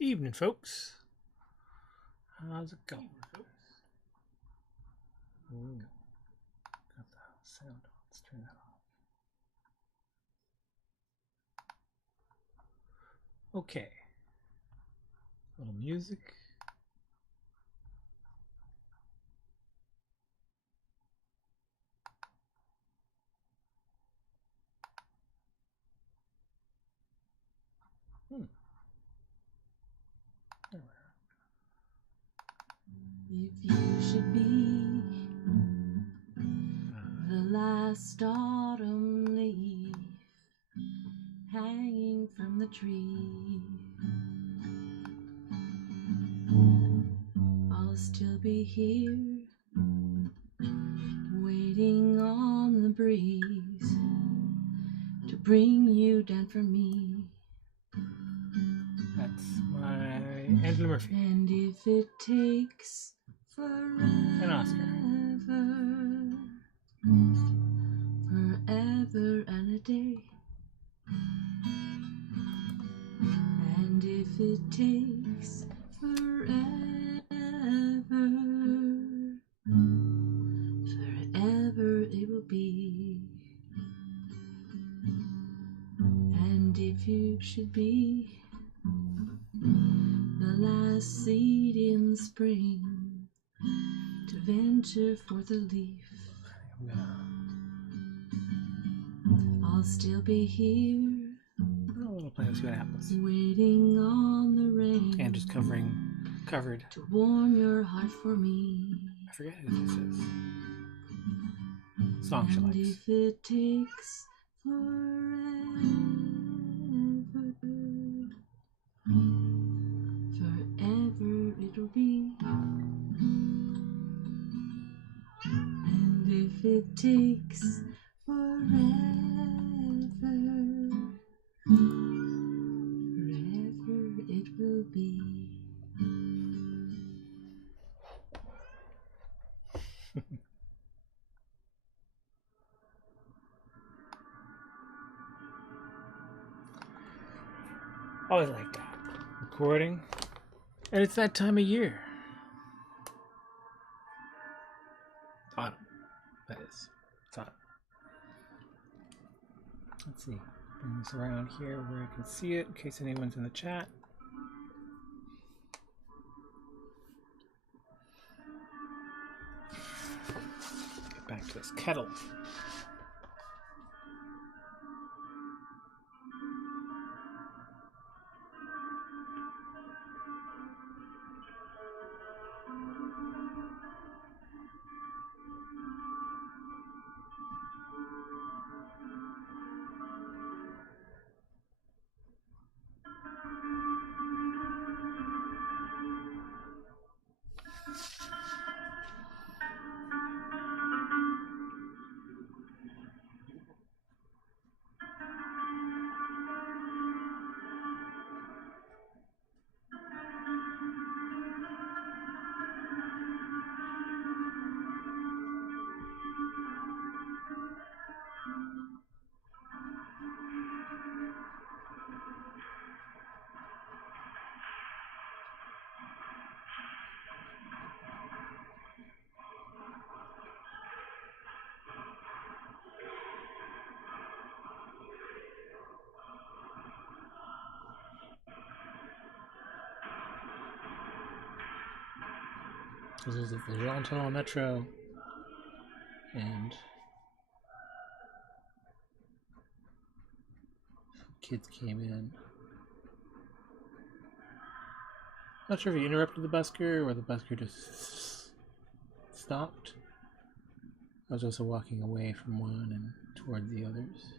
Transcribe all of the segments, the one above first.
Evening, folks. How's it going? Ooh, got the sound on. Let's turn that off. Okay. A little music. If you should be the last autumn leaf hanging from the tree, I'll still be here waiting on the breeze to bring you down for me. That's my Angela Murphy. And if it takes forever, and Oscar, forever and a day, and if it takes forever, forever it will be. And if you should be the last seed in spring to venture forth a leaf, I'll still be here. We'll play and see what happens. Waiting on the rain. And just covered. To warm your heart for me. I forget who this is. Song she likes. And if it takes forever, forever it'll be. And if it takes forever, forever it will be. Always like that. Recording. And it's that time of year. Autumn. That is. It's autumn. Let's see. Bring this around here where I can see it in case anyone's in the chat. Get back to this kettle. This is the Toronto Metro, and kids came in. Not sure if he interrupted the busker or the busker just stopped. I was also walking away from one and toward the others.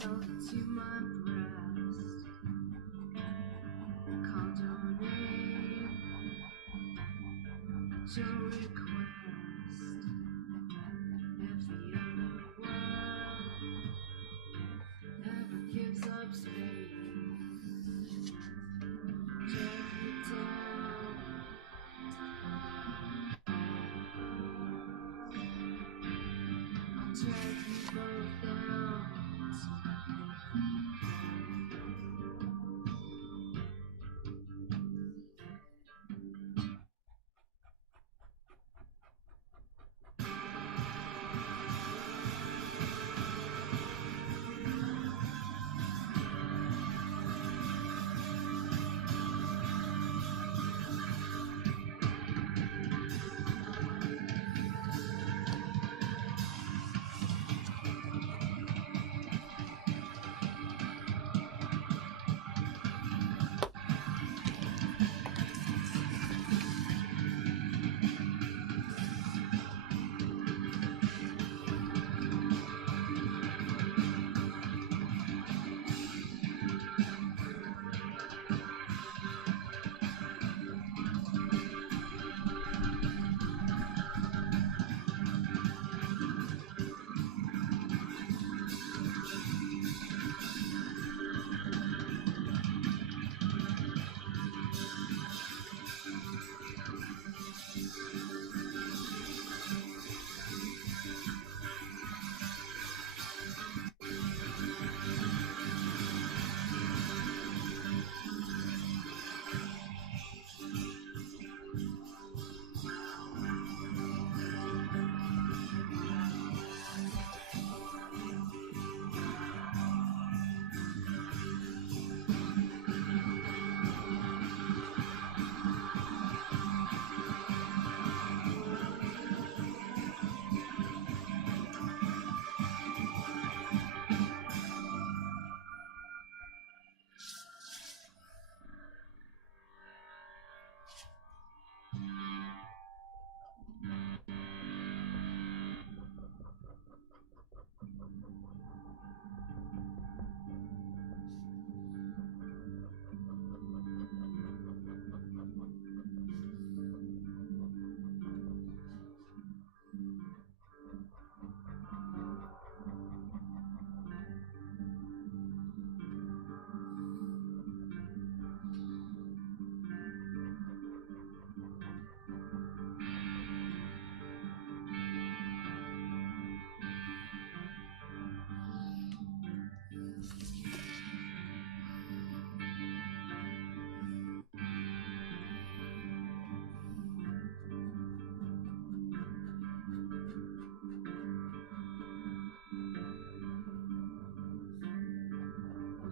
to my breast, called your name at your request. If the underworld never gives up space, drag me down. I'll drag you both down.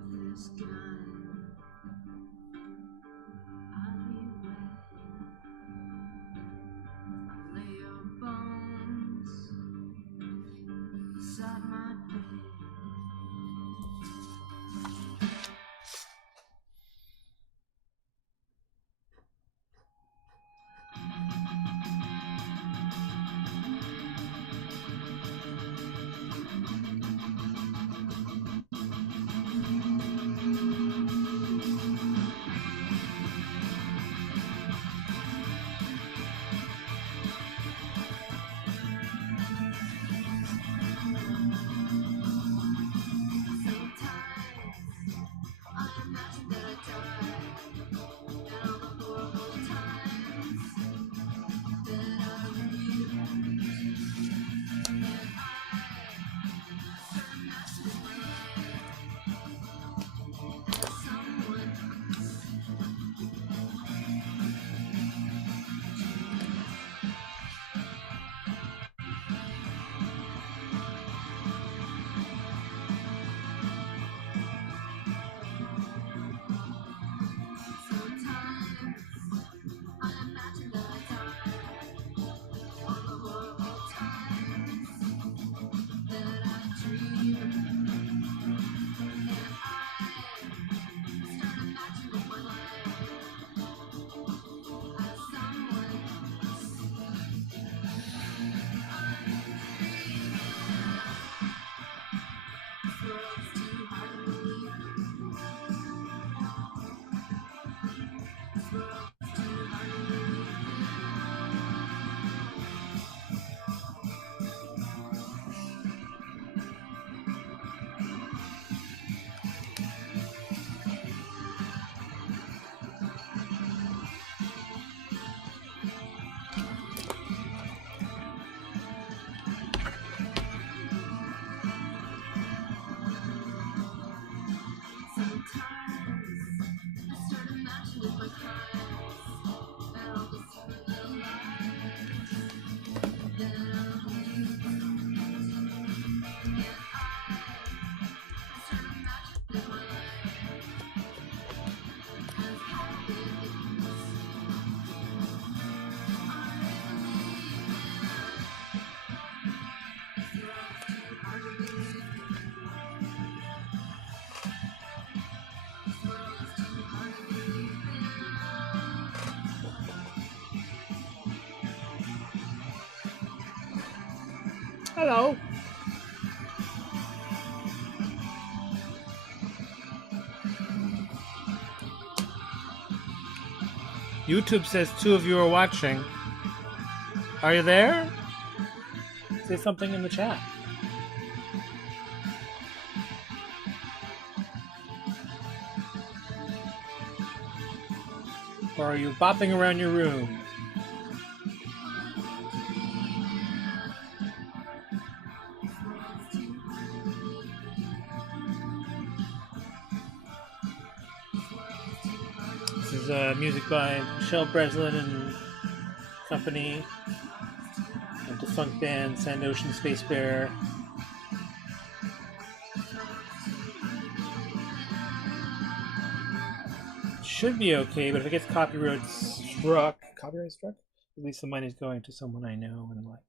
This gun, I'll be wet. I'll lay your bones beside my bed. Hello. YouTube says 2 of you are watching. Are you there? Say something in the chat. Or are you bopping around your room? This is music by Michelle Breslin and company, and defunct band Sand Ocean Space Bear. Should be okay, but if it gets copyright struck, at least the money's going to someone I know and like.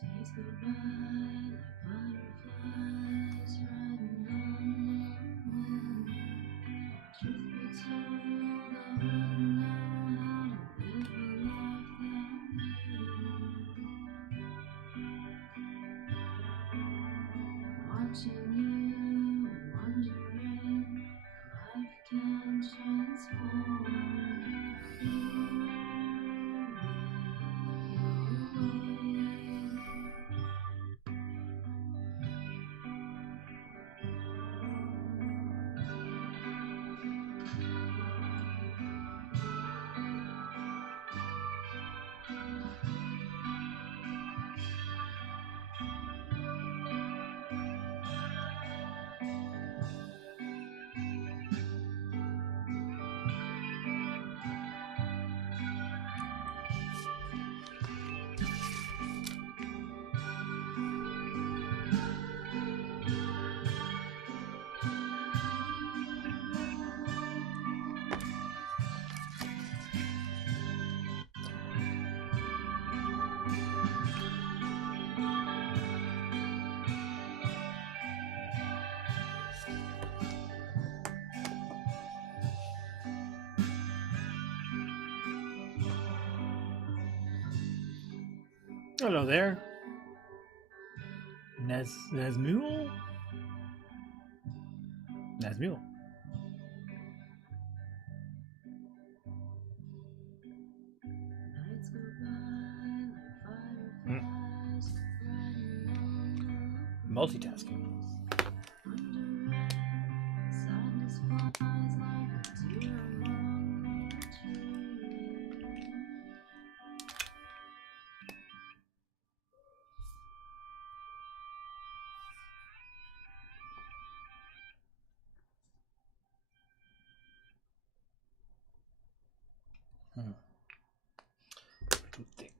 Days go by like fireflies riding on the wind. Truth be told, I wouldn't know how to live a life that watching you and wondering life can transform. Hello there. Nazmule? Nazmule. Nights go by like fireflies riding on the Multitasking. under sadness flies like a deer among the trees. Too thick.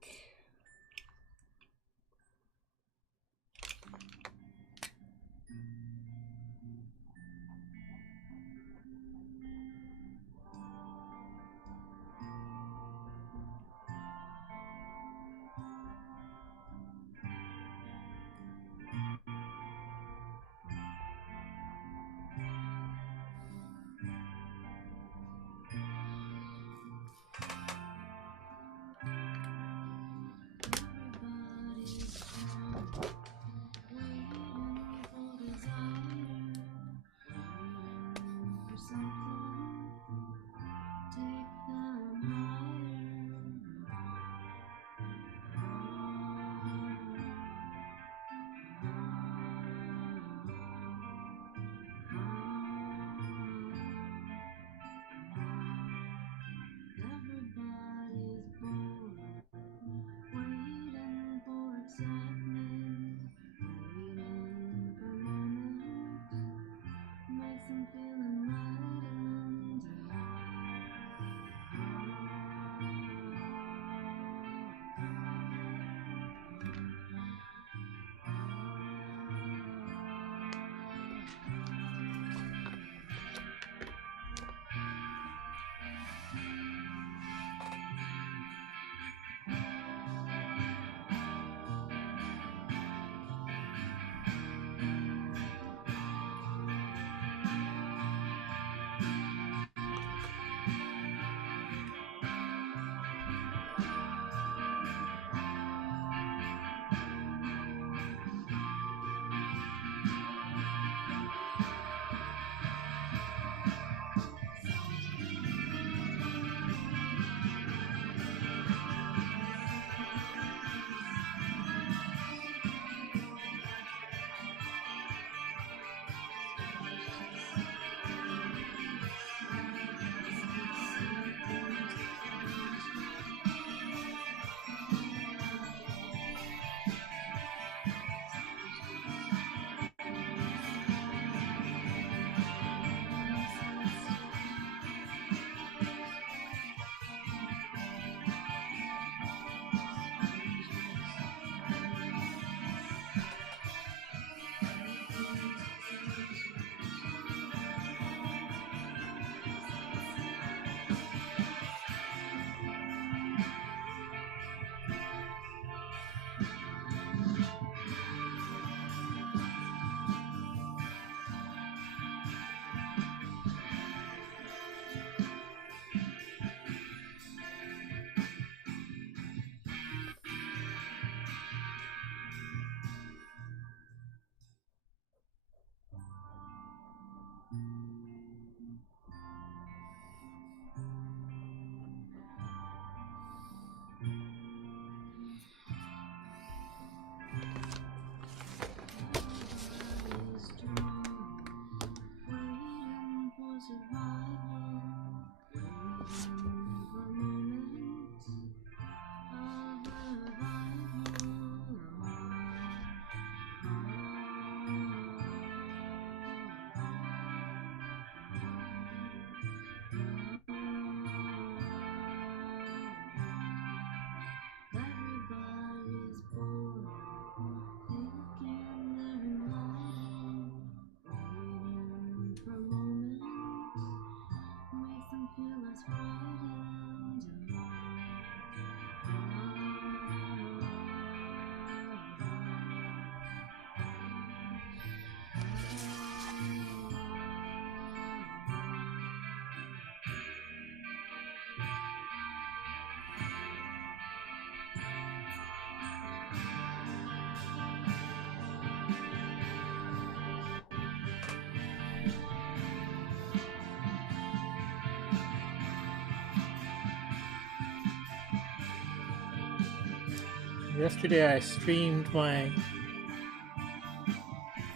Yesterday I streamed my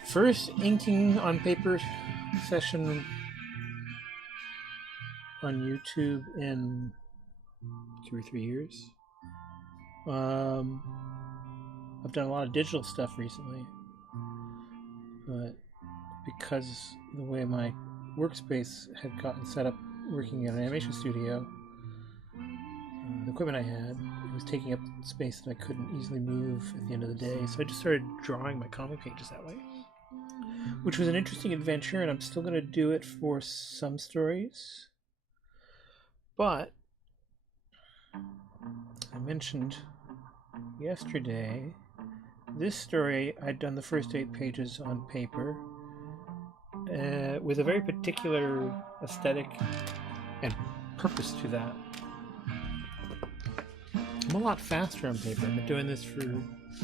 first inking on paper session on YouTube in 2 or 3 years. I've done a lot of digital stuff recently, but because the way my workspace had gotten set up working in an animation studio, the equipment I had, it was taking up space that I couldn't easily move at the end of the day, so I just started drawing my comic pages that way, which was an interesting adventure, and I'm still going to do it for some stories. But I mentioned yesterday, this story I'd done the first 8 pages on paper with a very particular aesthetic and purpose to that. I'm a lot faster on paper. I've been doing this for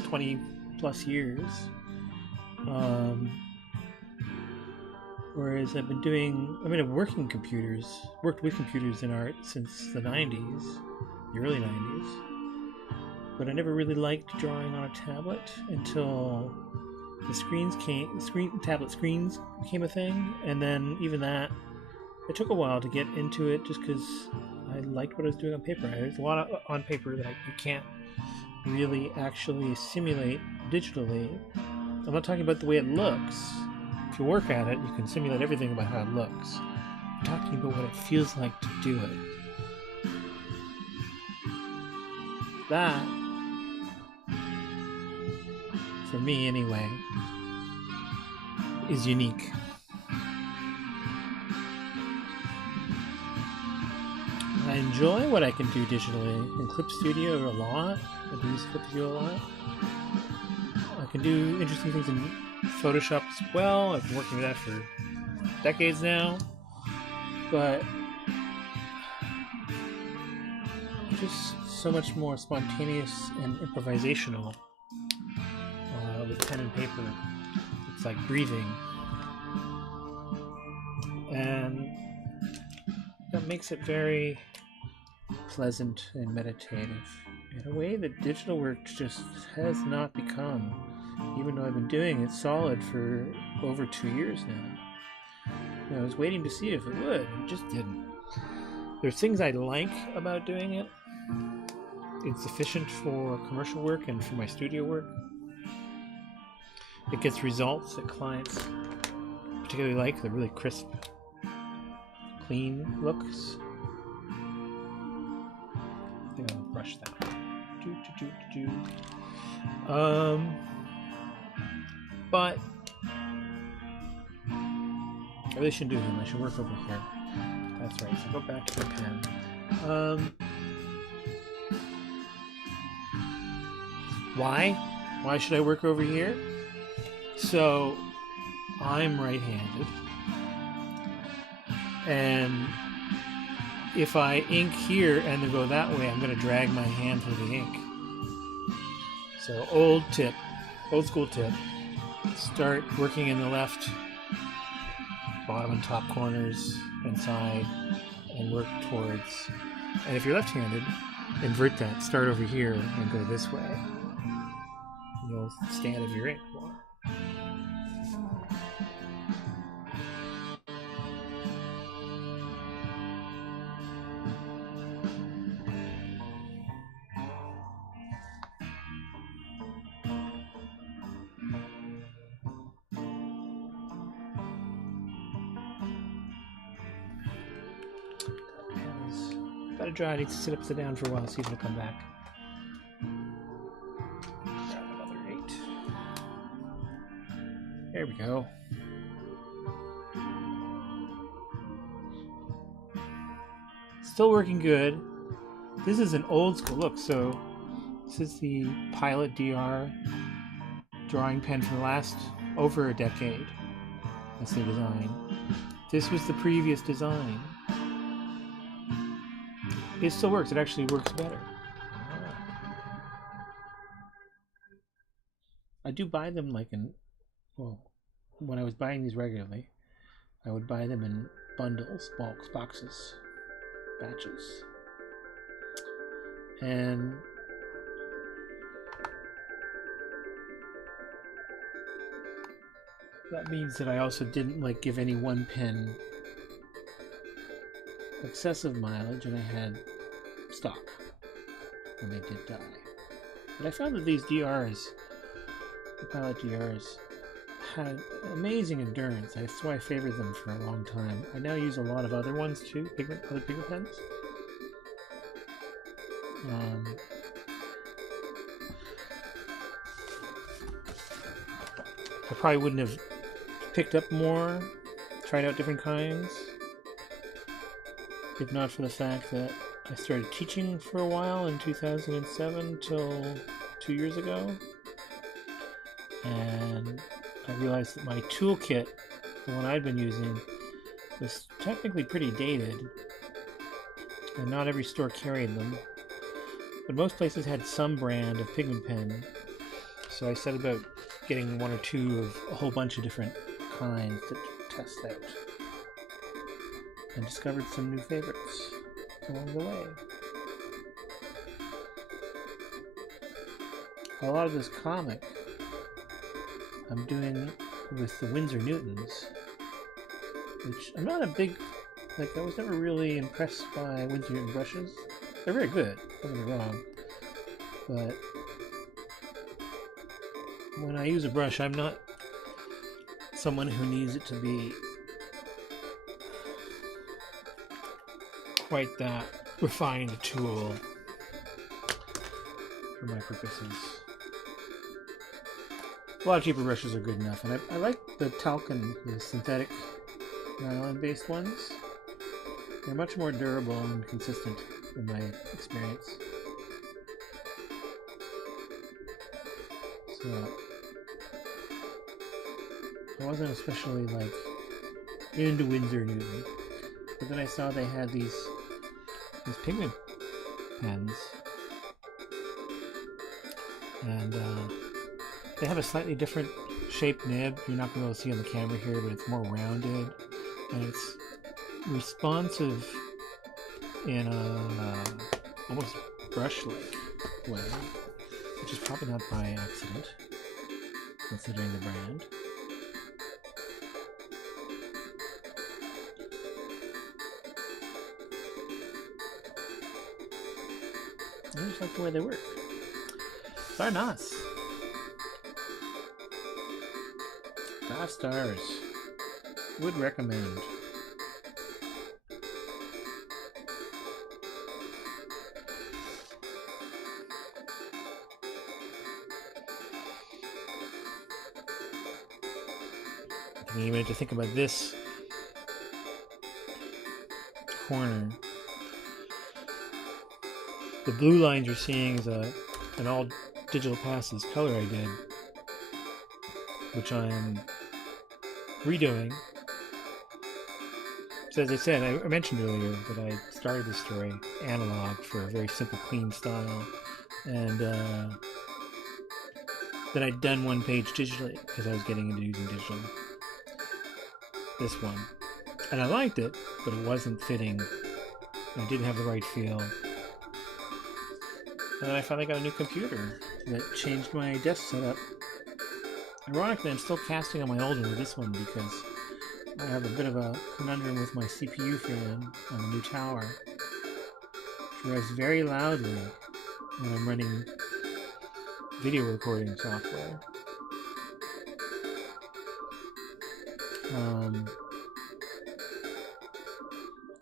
20 plus years. Whereas I've worked with computers in art since the 90s, the early 90s. But I never really liked drawing on a tablet until tablet screens became a thing. And then even that, it took a while to get into it just because I liked what I was doing on paper. There's a lot on paper that you can't really actually simulate digitally. I'm not talking about the way it looks. If you work at it, you can simulate everything about how it looks. I'm talking about what it feels like to do it. That, for me anyway, is unique. I enjoy what I can do digitally. In Clip Studio a lot. I use Clip Studio a lot. I can do interesting things in Photoshop as well. I've been working with that for decades now. But just so much more spontaneous and improvisational with pen and paper. It's like breathing. And that makes it very pleasant and meditative in a way that digital work just has not become, even though I've been doing it solid for over 2 years now. And I was waiting to see if it would, it just didn't. There's things I like about doing it. It's efficient for commercial work and for my studio work. It gets results that clients particularly like. They're really crisp, clean looks. I think I'll brush that. But I really shouldn't do him. I should work over here. That's right. So go back to the pen. Why? Why should I work over here? So I'm right-handed, and if I ink here and then go that way, I'm going to drag my hand through the ink. So old school tip, start working in the left bottom and top corners and side and work towards, and if you're left-handed, invert that, start over here and go this way. You'll stay out of your ink more. Gotta dry. I need to sit upside down for a while, see if it'll come back. Grab another 8. There we go. Still working good. This is an old school look, so this is the Pilot DR drawing pen from the last over a decade. That's the design. This was the previous design. It still works. It actually works better. I do buy them when I was buying these regularly, I would buy them in bundles, bulks, boxes, batches. And That means that I also didn't like give any one pen excessive mileage, and I had stock when they did die. But I found that these DRs, the Pilot DRs, had amazing endurance. That's why I favored them for a long time. I now use a lot of other ones too, other pigment pens. I probably wouldn't have picked up more, tried out different kinds, if not for the fact that I started teaching for a while in 2007 till 2 years ago, and I realized that my toolkit, the one I'd been using, was technically pretty dated, and not every store carried them, but most places had some brand of pigment pen, so I set about getting one or two of a whole bunch of different kinds to test out, and discovered some new favorites along the way. A lot of this comic I'm doing with the Winsor Newtons, which I'm not a big, I was never really impressed by Winsor Newton brushes. They're very good, don't get me wrong, but when I use a brush, I'm not someone who needs it to be quite that refined a tool for my purposes. A lot of cheaper brushes are good enough, and I like the talc and the synthetic nylon-based ones. They're much more durable and consistent in my experience. So I wasn't especially into Winsor Newton, but then I saw they had these pigment pens, and they have a slightly different shaped nib. You're not going to be able to see on the camera here, but it's more rounded, and it's responsive in a almost brush-like way, which is probably not by accident, considering the brand. I just like the way they work. They're nice. 5 stars. Would recommend. Taking a minute to think about this corner. The blue lines you're seeing is an all digital passes color I did, which I'm redoing. So as I said, I mentioned earlier that I started this story analog for a very simple, clean style, and then I'd done one page digitally because I was getting into using digital. This one, and I liked it, but it wasn't fitting. I didn't have the right feel. And then I finally got a new computer that changed my desk setup. Ironically, I'm still casting on my old one with this one because I have a bit of a conundrum with my CPU fan on the new tower. It revs very loudly when I'm running video recording software.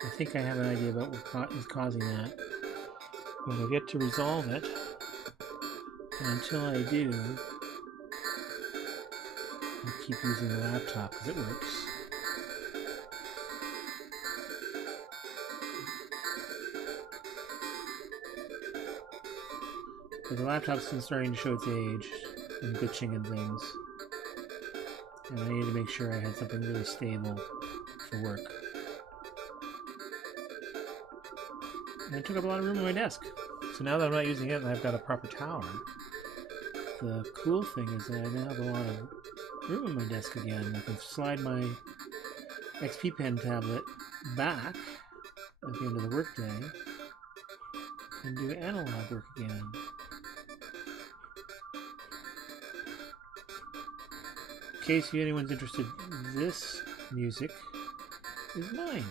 I think I have an idea about what is causing that, but I've yet to resolve it. And until I do, I'll keep using the laptop because it works. But the laptop's been starting to show its age and glitching and things, and I needed to make sure I had something really stable for work. And it took up a lot of room on my desk. So now that I'm not using it and I've got a proper tower, the cool thing is that I now have a lot of room on my desk again. I can slide my XP Pen tablet back at the end of the workday and do analog work again. case anyone's interested, this music is mine.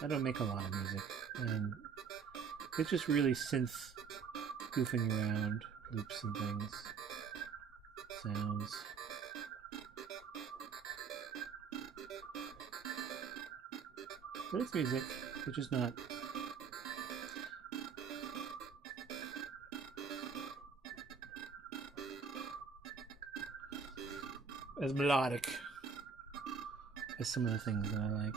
I don't make a lot of music, and it's just really synth goofing around, loops and things, sounds. But it's music, which is not as melodic as some of the things that I like.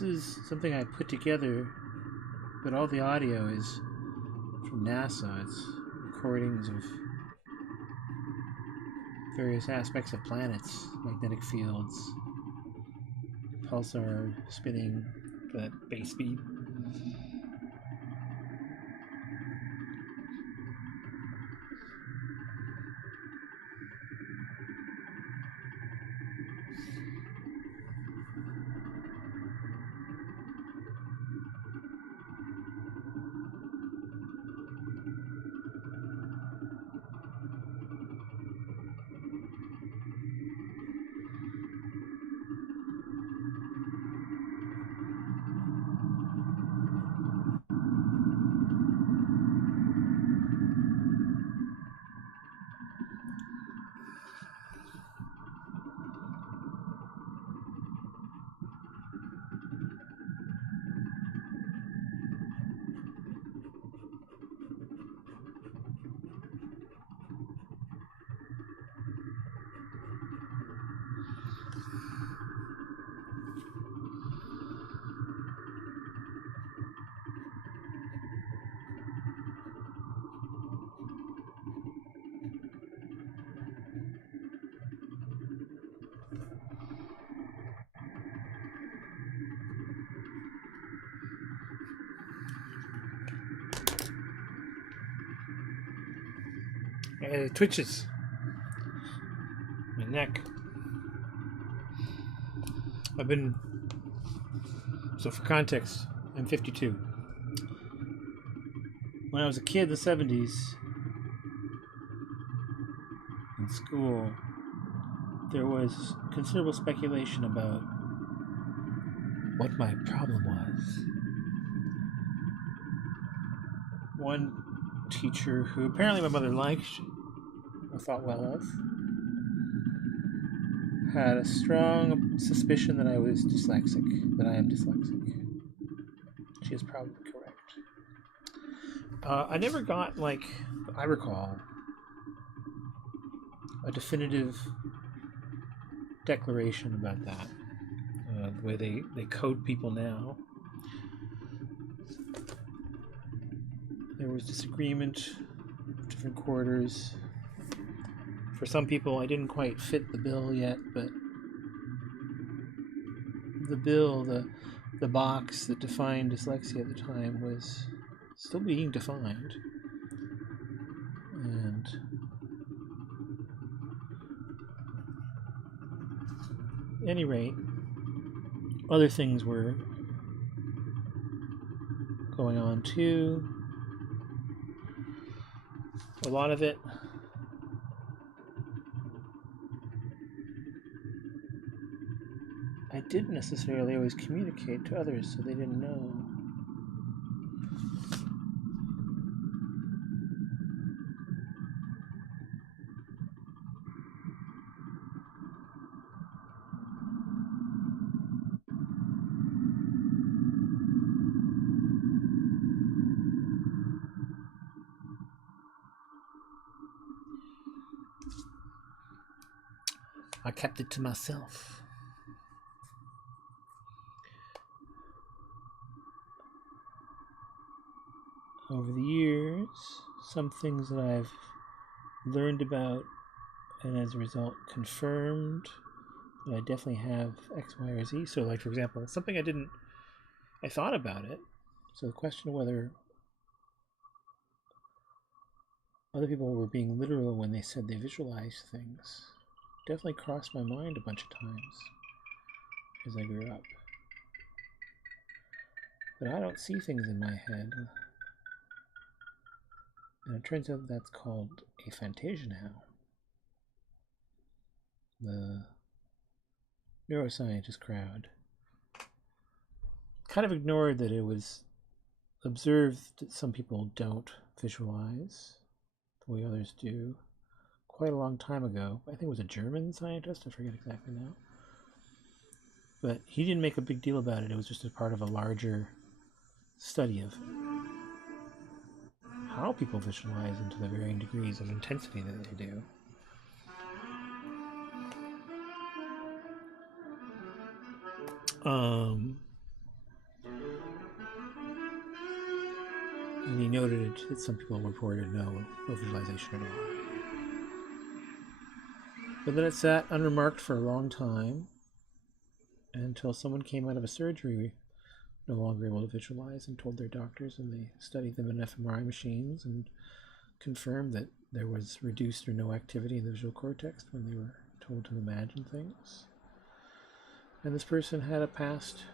This is something I put together, but all the audio is from NASA. It's recordings of various aspects of planets, magnetic fields, pulsar spinning at base speed. It twitches. My neck. So for context, I'm 52. When I was a kid in the 70s, in school, there was considerable speculation about what my problem was. One teacher who apparently my mother liked or thought well of had a strong suspicion that I was dyslexic, that I am dyslexic. She is probably correct. I never got, I recall, a definitive declaration about that. The way they code people now. There was disagreement, different quarters. For some people, I didn't quite fit the bill yet, but the bill, the box that defined dyslexia at the time was still being defined. And at any rate, other things were going on too. A lot of it I didn't necessarily always communicate to others, so they didn't know. I kept it to myself. Over the years, some things that I've learned about and as a result confirmed but I definitely have X, Y, or Z. So, like, for example, something I thought about it. So the question of whether other people were being literal when they said they visualized things definitely crossed my mind a bunch of times as I grew up. But I don't see things in my head. And it turns out that's called aphantasia now. The neuroscientist crowd kind of ignored that it was observed that some people don't visualize the way others do quite a long time ago. I think it was a German scientist, I forget exactly now. But he didn't make a big deal about it. It was just a part of a larger study of how people visualize into the varying degrees of intensity that they do. And he noted that some people reported no visualization at all. But then it sat unremarked for a long time until someone came out of a surgery no longer able to visualize and told their doctors, and they studied them in fMRI machines and confirmed that there was reduced or no activity in the visual cortex when they were told to imagine things. And this person had a past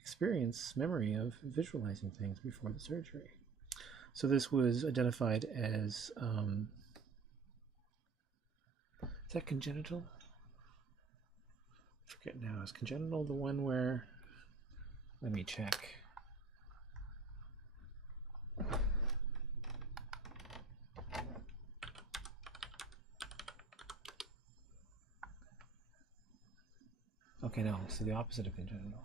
experience, memory of visualizing things before the surgery. So this was identified as, is that congenital? I forget now. Is congenital the one where, let me check. Okay, no, so the opposite of congenital.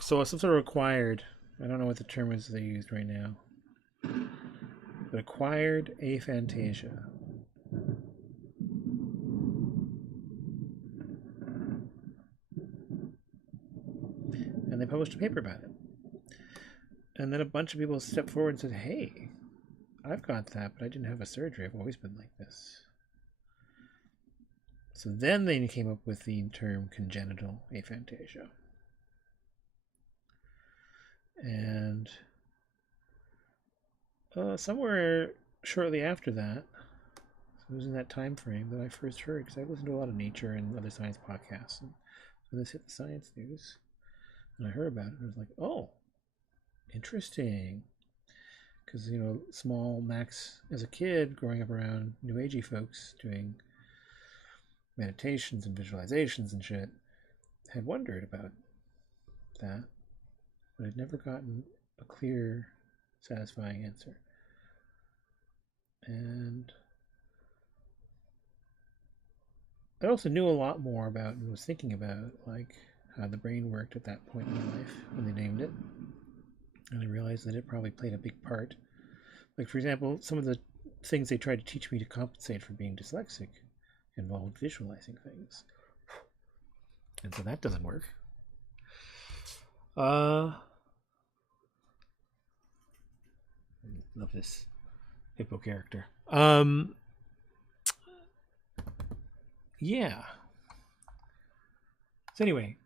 So some sort of acquired, I don't know what the term is they used right now, but acquired aphantasia. And they published a paper about it. And then a bunch of people stepped forward and said, hey, I've got that, but I didn't have a surgery. I've always been like this. So then they came up with the term congenital aphantasia. And somewhere shortly after that, so it was in that time frame that I first heard, because I listened to a lot of nature and other science podcasts, and so this hit the science news, and I heard about it, and I was like, oh, interesting. Because, you know, small Max, as a kid, growing up around New Agey folks doing meditations and visualizations and shit, had wondered about that, but I'd never gotten a clear, satisfying answer. And I also knew a lot more about and was thinking about, like, how the brain worked at that point in my life when they named it. And I realized that it probably played a big part. Like, for example, some of the things they tried to teach me to compensate for being dyslexic involved visualizing things. And so that doesn't work. Love this hippo character. Yeah. So anyway,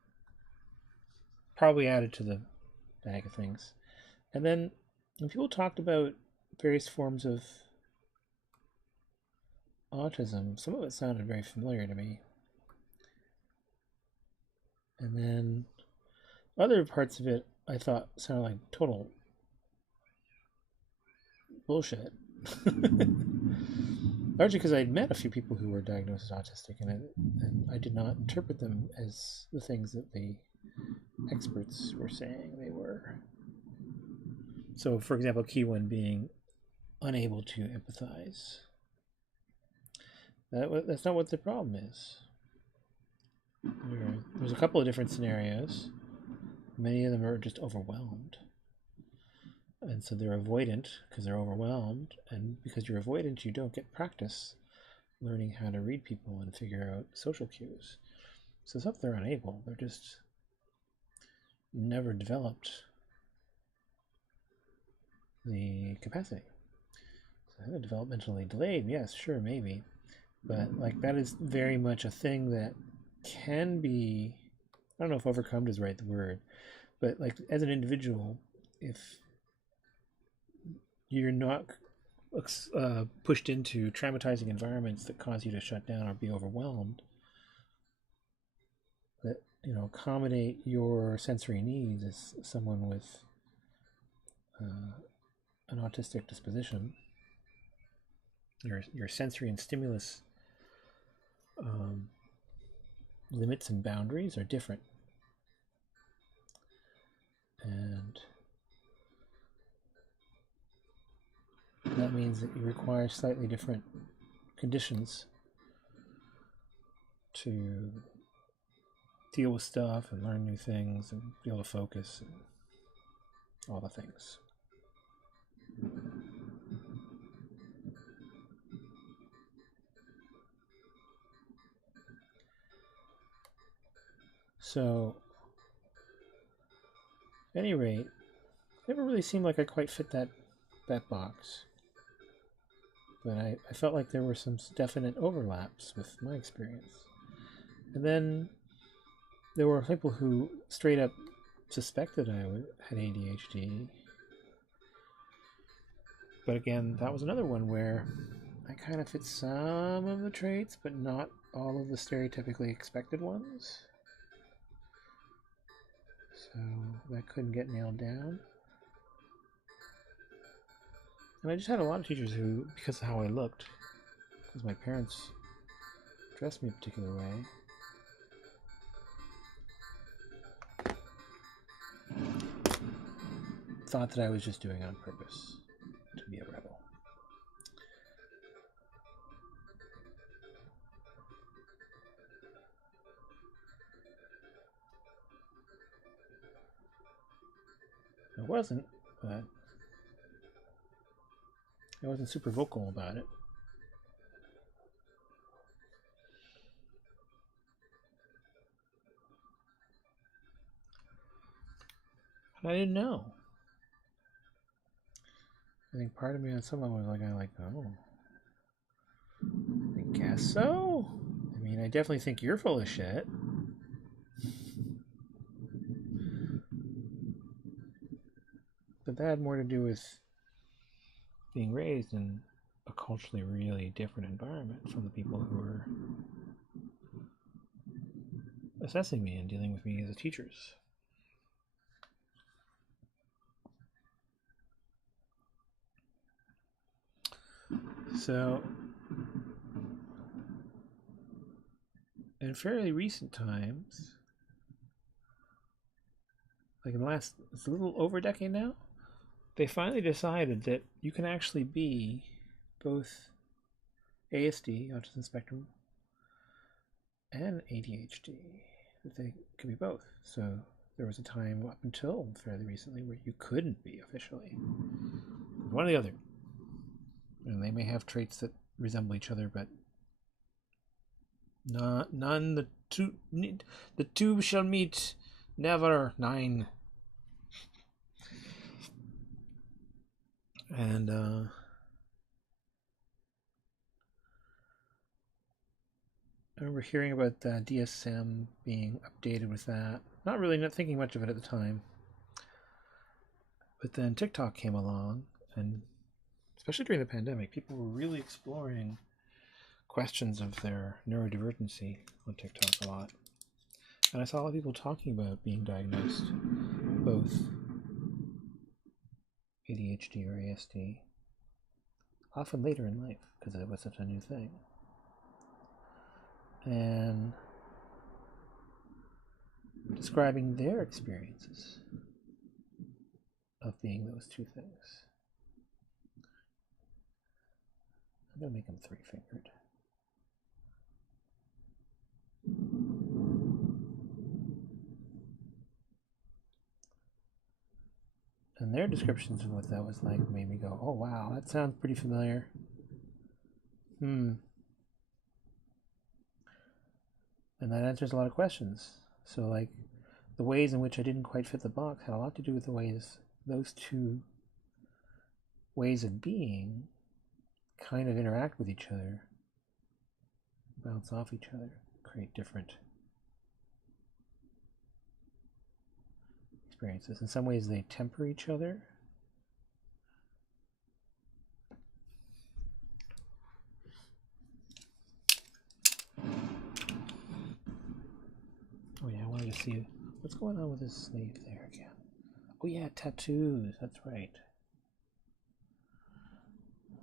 probably added to the bag of things. And then when people talked about various forms of autism, some of it sounded very familiar to me. And then other parts of it I thought sounded like total bullshit. Largely because I'd met a few people who were diagnosed as autistic, and I did not interpret them as the things that the experts were saying they were. So, for example, key one being unable to empathize. That's not what the problem is. There's a couple of different scenarios. Many of them are just overwhelmed. And so they're avoidant because they're overwhelmed. And because you're avoidant, you don't get practice learning how to read people and figure out social cues. So it's not that they're unable, they're just never developed the capacity. So developmentally delayed, yes, sure, maybe. But like that is very much a thing that can be, I don't know if overcome is right the word, but like as an individual, if you're not pushed into traumatizing environments that cause you to shut down or be overwhelmed, that accommodate your sensory needs as someone with an autistic disposition, your sensory and stimulus limits and boundaries are different, and that means that you require slightly different conditions to deal with stuff and learn new things and be able to focus and all the things. So, at any rate, never really seemed like I quite fit that box. But I felt like there were some definite overlaps with my experience. And then there were people who straight up suspected I had ADHD. But again, that was another one where I kind of fit some of the traits, but not all of the stereotypically expected ones. So that couldn't get nailed down. And I just had a lot of teachers who, because of how I looked, because my parents dressed me a particular way, thought that I was just doing it on purpose to be a rebel. I wasn't, but I wasn't super vocal about it. And I didn't know. I think part of me on some level was like, oh, I guess so. I mean, I definitely think you're full of shit. But that had more to do with being raised in a culturally really different environment from the people who were assessing me and dealing with me as teachers. So, in fairly recent times, like in the last, it's a little over a decade now, they finally decided that you can actually be both ASD, autism spectrum, and ADHD. That they could be both. So there was a time up until fairly recently where you couldn't be officially. One or the other. And they may have traits that resemble each other, but none. The two shall meet, never. 9. And I remember hearing about the DSM being updated with that. Not thinking much of it at the time. But then TikTok came along, and especially during the pandemic, people were really exploring questions of their neurodivergency on TikTok a lot. And I saw a lot of people talking about being diagnosed both ADHD or ASD, often later in life, because it was such a new thing. And describing their experiences of being those two things. I'm going to make them 3-fingered. And their descriptions of what that was like made me go, oh wow, that sounds pretty familiar. And that answers a lot of questions. So like the ways in which I didn't quite fit the box had a lot to do with the ways those two ways of being kind of interact with each other bounce off each other, create different experiences. In some ways, they temper each other. Oh yeah, I wanted to see what's going on with his sleeve there again. Oh yeah, tattoos. That's right.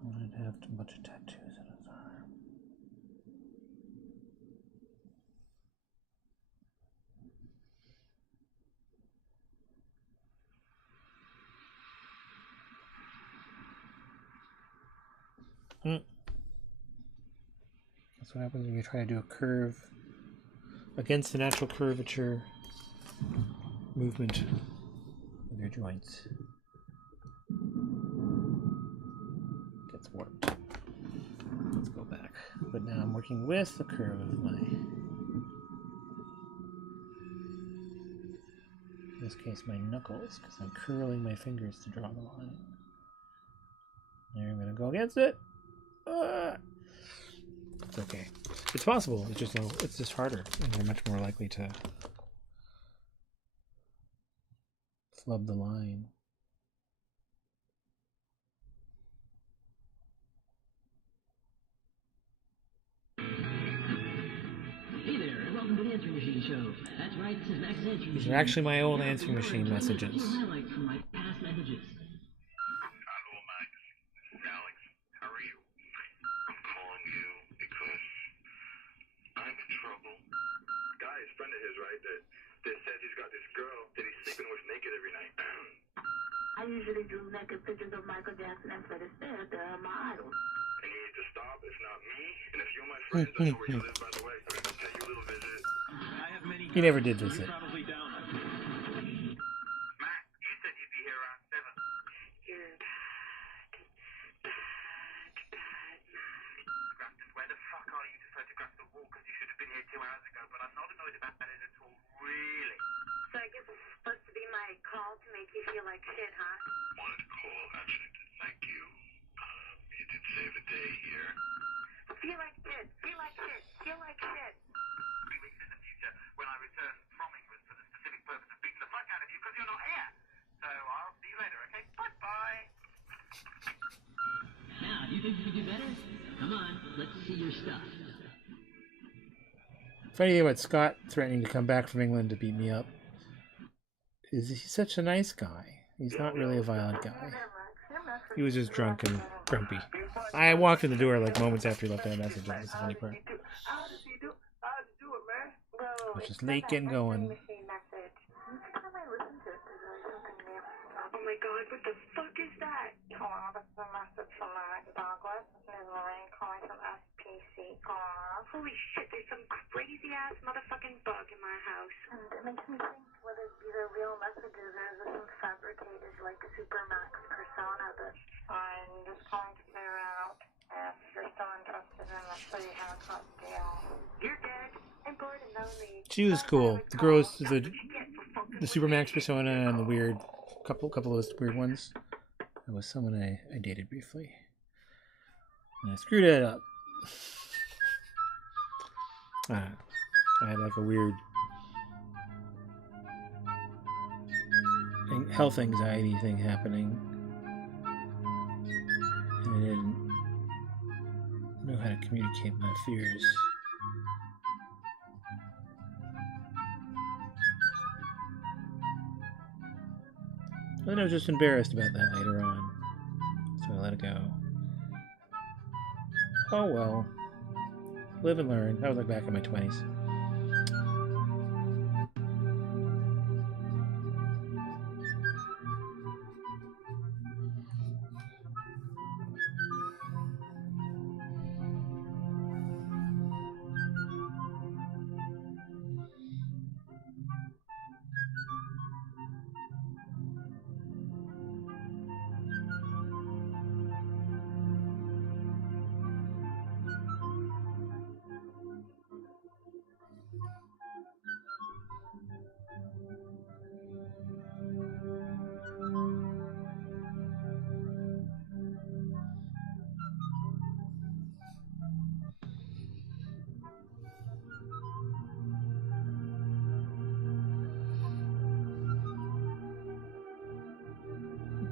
I wanted to have a bunch of tattoos in his arm. That's what happens when you try to do a curve against the natural curvature movement of your joints. Gets warped. Let's go back. But now I'm working with the curve of my, in this case, my knuckles, because I'm curling my fingers to draw the line. There, I'm going to go against it. It's okay. It's possible. It's just harder, and we're much more likely to flub the line. Hey there, and welcome to the Answering Machine Show. That's right, this is Max's Answering Machine. These are actually my old answering machine messages. Highlight from my past messages. Hello, Max. This is Alex. How are you? I'm calling you because I'm in trouble. Guy, his friend of his, right? That says he's got this girl that he's sleeping with naked every night. I usually do naked pictures of Michael Jackson and Fred Astaire. They're my idols. And you need to stop. If not me, and a few of my friends, I know where you live, by the way. So I'm gonna pay you a little visit. I have many. He never did visit. Probably down. Max, you said you'd be here around 7. You're bad, Grafton, where the fuck are you to photograph the wall? Because you should have been here 2 hours ago. But I'm not annoyed about it at all, really. So I guess it's supposed to be my call to make you feel like shit, huh? Wanted to call, actually, to thank you. You did save a day here. Feel like shit. Feel like shit. Feel like shit. 3 weeks in the future, when I return from England for the specific purpose of beating the fuck out of you because you're not here. So I'll see you later, okay? Bye-bye. Now, do you think you could do better? Come on, let's see your stuff. Funny thing about Scott threatening to come back from England to beat me up is he's such a nice guy. He's not really a violent guy. He was just drunk and grumpy. I walked in the door like moments after he left that message. That was the funny part. How does he do it, man? I was just late getting going. Oh my god, what the fuck is that? Hello, this is a message from Eric Douglas. This is Lorraine calling from SPC. Holy shit, there's some crazy ass motherfucking bug in my house. And it makes me think whether these are real messages or is this some fabricated, like, Supermax persona that I'm just calling to clear out if you're still interested in the free haircut deal. You're dead. I'm bored and lonely. She was cool. The girls, the Supermax persona and the weird couple of those weird ones. That was someone I dated briefly. And I screwed it up. I had like a weird health anxiety thing happening. And I didn't know how to communicate my fears. Then I was just embarrassed about that later on. So I let it go. Oh well. Live and learn. That was like back in my 20s.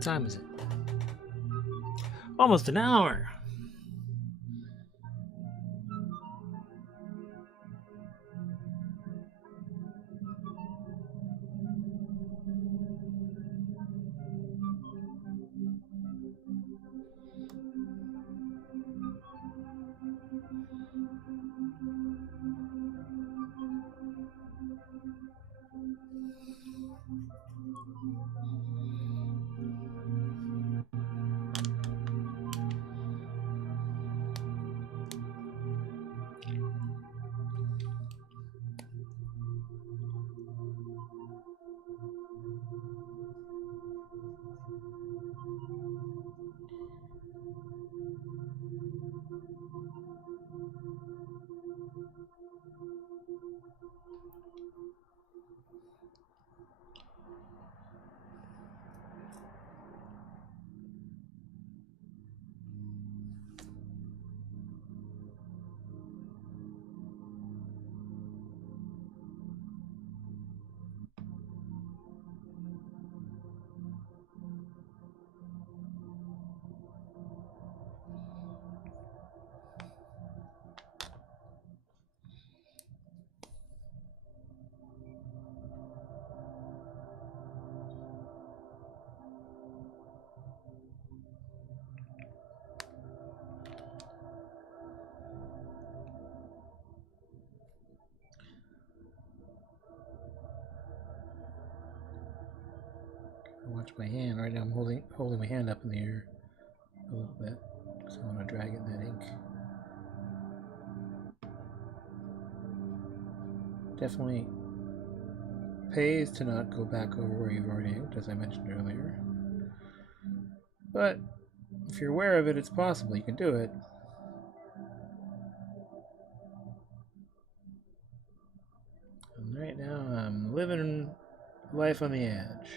time is it? Almost an hour. Watch my hand. Right now I'm holding my hand up in the air a little bit because I want to drag it in that ink. Definitely pays to not go back over where you've already inked, as I mentioned earlier. But if you're aware of it, it's possible. You can do it. And right now I'm living life on the edge.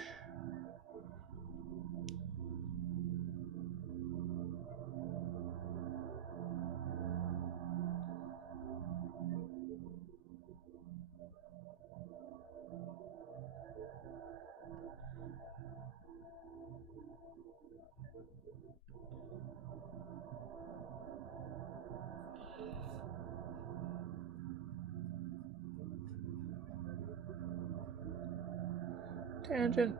Tangent.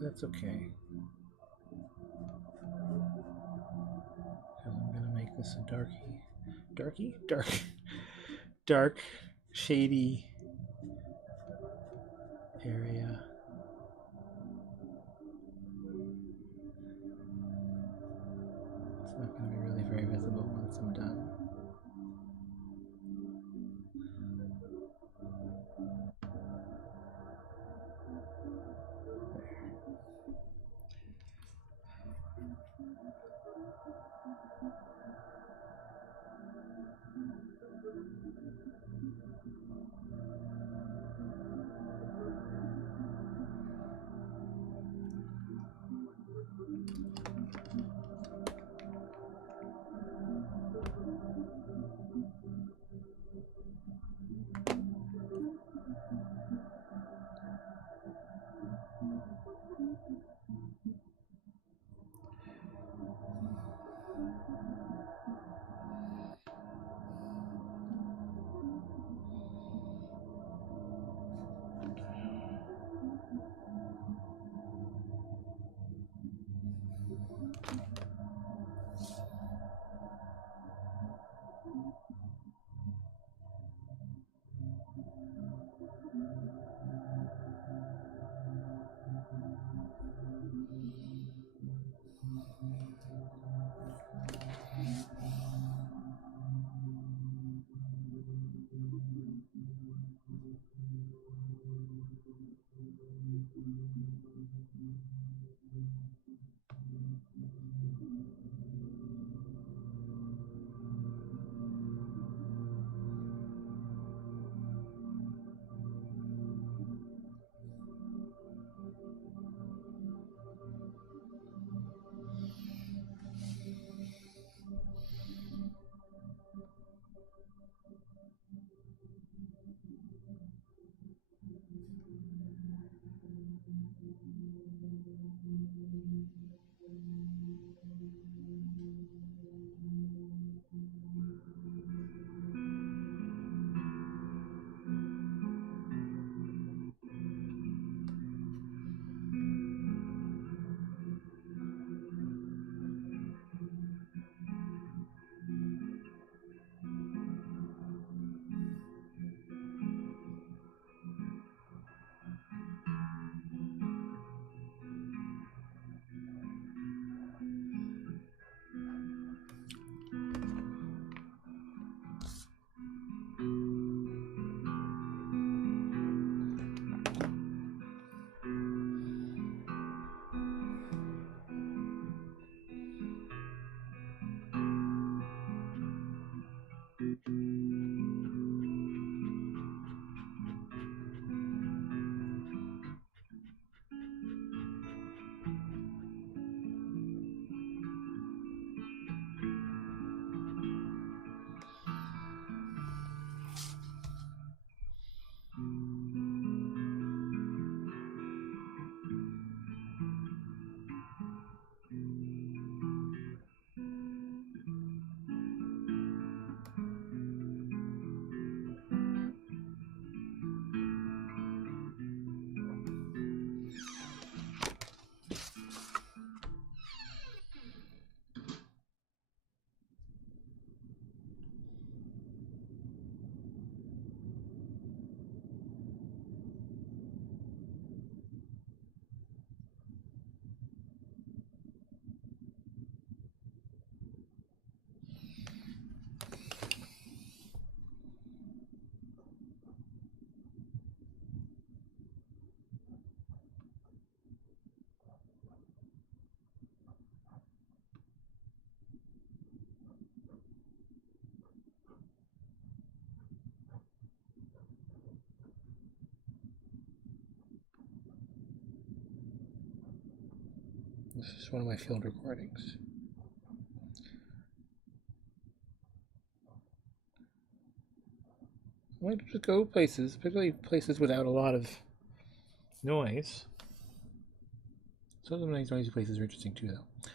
That's okay. Because I'm going to make this a dark, shady area. It's not going to be really very visible once I'm done. This is one of my field recordings. I like to go places, particularly places without a lot of noise. Some of the nice noisy places are interesting too, though.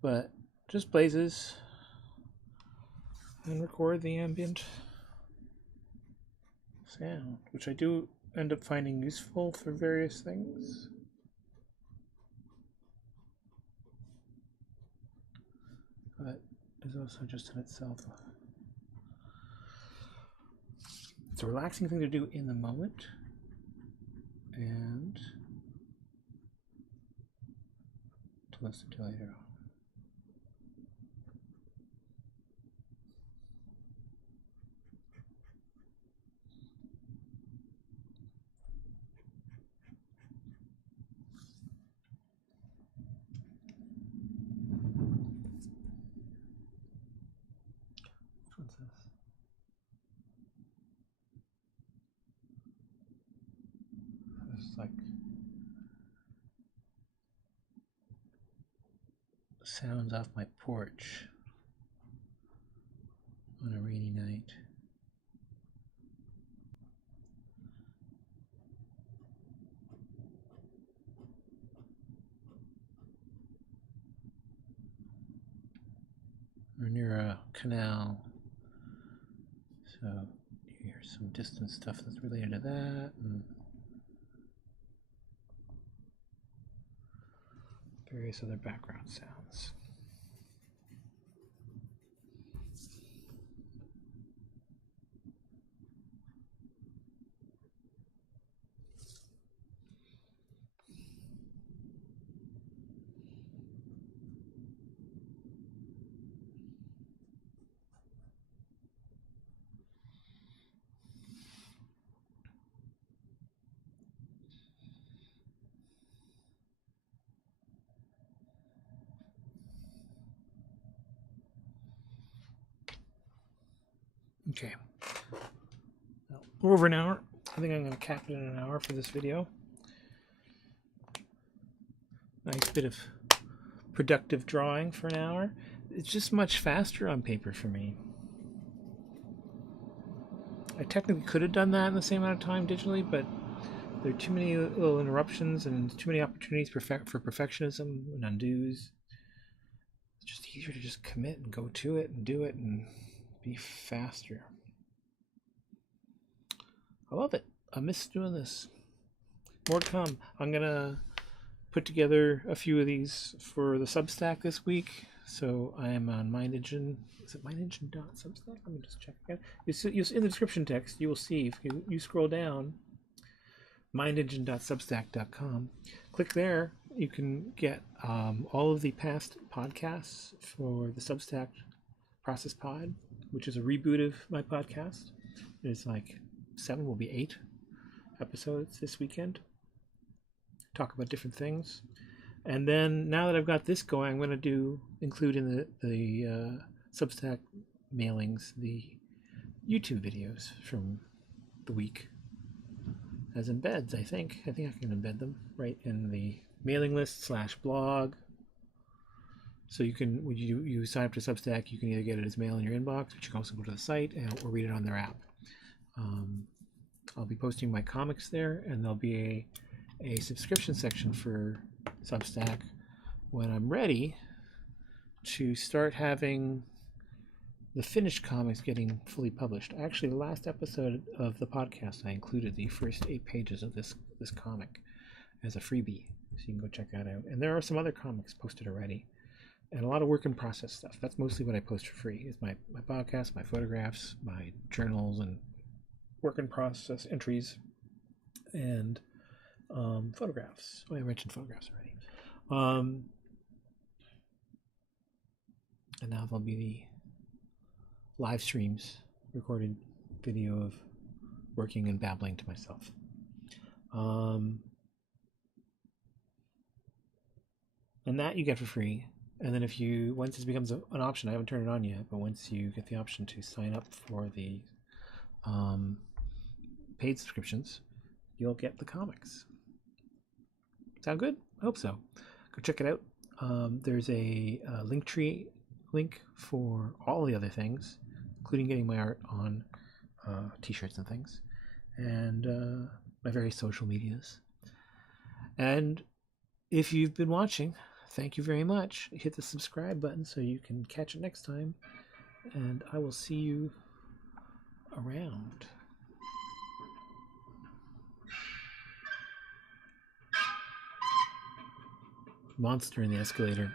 But just places, and record the ambient sound, which I do end up finding useful for various things. But it's also just in itself. It's a relaxing thing to do in the moment, and to listen to later on. Which one's this? It's like sounds off my porch on a rainy night. Or near a canal. So you hear some distant stuff that's related to that, and various other background sounds. Okay, well, we're over an hour. I think I'm going to cap it in an hour for this video. Nice bit of productive drawing for an hour. It's just much faster on paper for me. I technically could have done that in the same amount of time digitally, but there are too many little interruptions and too many opportunities for perfectionism and undos. It's just easier to just commit and go to it and do it and be faster. I love it. I miss doing this. More to come. I'm gonna put together a few of these for the Substack this week. So I am on MindEngine. Is it MindEngine.substack? Let me just check again. You'll in the description text, you will see if you scroll down, mindengine.substack.com. Click there. You can get all of the past podcasts for the Substack Processpod, which is a reboot of my podcast. There's like 7, will be 8 episodes this weekend. Talk about different things. And then now that I've got this going, I'm going to include in the Substack mailings the YouTube videos from the week as embeds. I think I can embed them right in the mailing list /blog. So you can, when you sign up to Substack, you can either get it as mail in your inbox, but you can also go to the site or read it on their app. I'll be posting my comics there, and there'll be a subscription section for Substack when I'm ready to start having the finished comics getting fully published. Actually, the last episode of the podcast, I included the first 8 pages of this comic as a freebie, so you can go check that out. And there are some other comics posted already, and a lot of work in process stuff. That's mostly what I post for free. Is my podcast, my photographs, my journals, and work in process entries, and photographs. Oh, I mentioned photographs already. And now there'll be the live streams, recorded video of working and babbling to myself. And that you get for free. And then once this becomes an option, I haven't turned it on yet, but once you get the option to sign up for the paid subscriptions, you'll get the comics. Sound good? I hope so. Go check it out. There's a link tree link for all the other things, including getting my art on t-shirts and things, and my various social medias. And if you've been watching, thank you very much. Hit the subscribe button so you can catch it next time, and I will see you around. Monster in the escalator.